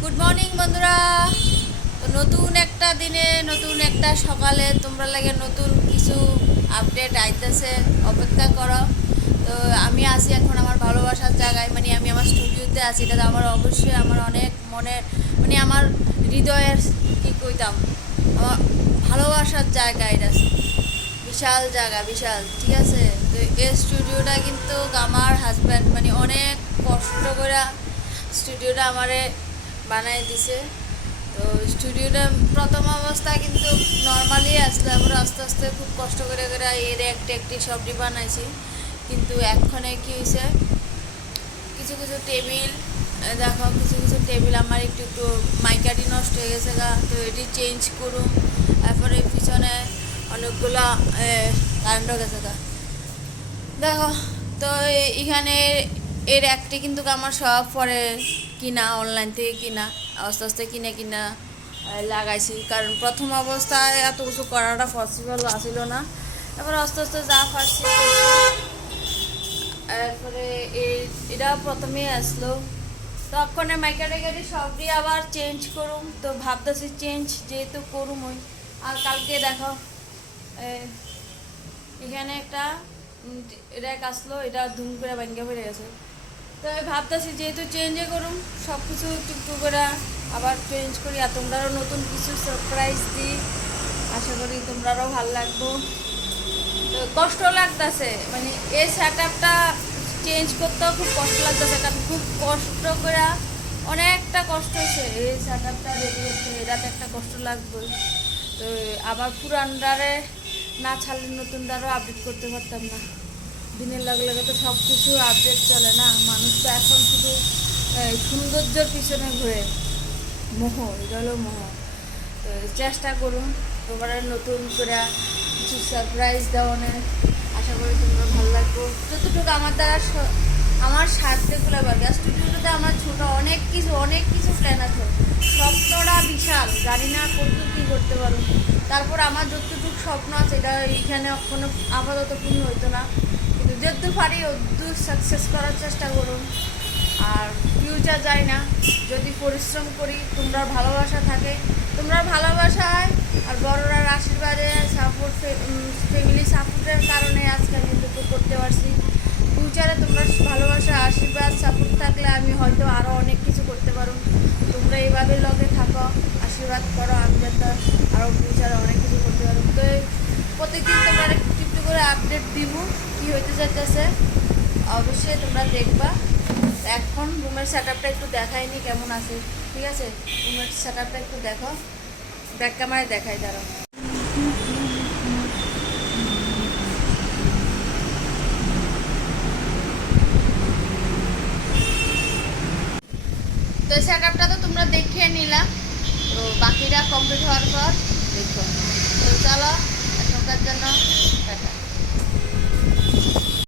Good morning বন্ধুরা। তো নতুন একটা দিনে নতুন একটা সকালে তোমরা লাগে নতুন কিছু আপডেট আইতেছে, অপেক্ষা করো। তো আমি আছি এখন আমার ভালোবাসার জায়গায়, মানে আমি আমার স্টুডিওতে আছি। এটা আমার অবশ্যই আমার অনেক মনের, মানে আমার হৃদয়ের কী কইতাম, আমার ভালোবাসার জায়গা। এটা বিশাল জায়গা, বিশাল, ঠিক আছে। তো এই স্টুডিওটা কিন্তু আমার হাজব্যান্ড মানে অনেক কষ্ট করে স্টুডিওটা আমারে বানাই দিছে। তো স্টুডিওটা প্রথম অবস্থায় কিন্তু নর্মালি আসলে, আবার আস্তে আস্তে খুব কষ্ট করে করে এর একটি সবজি বানাইছি। কিন্তু এক্ষণে কী হয়েছে, কিছু কিছু টেবিল, দেখো কিছু কিছু টেবিল আমার একটু একটু মাইকাটি নষ্ট হয়ে গেছে গা। তো এটি চেঞ্জ করুন। তারপরে পিছনে অনেকগুলা কারেন্টও গেছে গা, দেখো। তো এখানে এর একটি কিন্তু আমার সব পরে কিনা, অনলাইন থেকে কিনা, আস্তে আস্তে কিনে কিনা লাগাইছি। কারণ প্রথম অবস্থায় এত কিছু করাটা পসিবল আসিল না। তারপরে আস্তে আস্তে যা পারছি। তারপরে এটা প্রথমেই আসলো, তখন মাইকা টাইকাটি সবটি আবার চেঞ্জ করুম। তো ভাবতেছি চেঞ্জ যেহেতু করুম ওই, আর কালকে দেখো এখানে একটা র্যাক আসলো, এটা ধুম করে ভাঙ্গা পড়ে গেছে। তো আমি ভাবতেছি যেহেতু চেঞ্জে করুম, সব কিছু একটু করে আবার চেঞ্জ করি, আর তোমরাও নতুন কিছু সারপ্রাইজ দিই। আশা করি তোমরাও ভালো লাগবো। তো কষ্ট লাগতেছে, মানে এই সেট আপটা চেঞ্জ করতেও খুব কষ্ট লাগতেছে, কারণ খুব কষ্ট করে অনেকটা কষ্ট হয়েছে এই সেট আপটা রেডি করতে। এটাতে একটা কষ্ট লাগবে। তো আবার পুরানটারে না ছাড়লে নতুনটারও আপডেট করতে পারতাম না। দিনের লগে লগে তো সব কিছু আপডেট চলে না। মানুষ তো এখন শুধু সৌন্দর্যের পিছনে ঘুরে, মোহ, এটা হলো মোহ। তো চেষ্টা করুন তোমরা নতুন করে কিছু সারপ্রাইজ দেওয়ানের। আশা করি তোমরা ভালো লাগবো। যতটুকু আমার দ্বারা আমার সাধ্যে খোলা পারবে। স্টুডিওটাতে আমার ছোটো অনেক কিছু প্ল্যান আছে। স্বপ্নটা বিশাল, জানি না কত কী করতে পারো। তারপর আমার যতটুকু স্বপ্ন আছে এটা এইখানে কোনো আপাতত পূর্ণ হইতো না, কিন্তু যতদূর পারি অতদূর সাকসেস করার চেষ্টা করুন। আর ফিউচার যায় না, যদি পরিশ্রম করি, তোমরা ভালোবাসা থাকে, তোমরা ভালোবাসায় আর বড়রার আশীর্বাদে সাপোর্ট, ফ্যামিলি সাপোর্টের কারণে আজকে আমি এটুকু করতে পারছি। ফিউচারে তোমরা ভালোবাসা, আশীর্বাদ, সাপোর্ট থাকলে আমি হয়তো আরও অনেক কিছু করতে পারো। তোমরা এইভাবে লগে থাকো, আশীর্বাদ করো, আমি যাতে আরও ফিউচারে অনেক কিছু করতে পারো। তো প্রত্যেকদিন তোমরা একটু করে আপডেট দিব কী হইতে যাইতেছে, অবশ্যই তোমরা দেখবা। এখন রুমের সেট আপটা একটু দেখাইনি কেমন আছে, ঠিক আছে। রুমের সেট আপটা একটু দেখো, ব্যাক ক্যামেরায় দেখাই দাঁড়াও। তো সেট আপটা তো তোমরা দেখিয়ে নিলা। তো বাকিটা কমপ্লিট হওয়ার পর দেখো। তো চলো এখনকার জন্য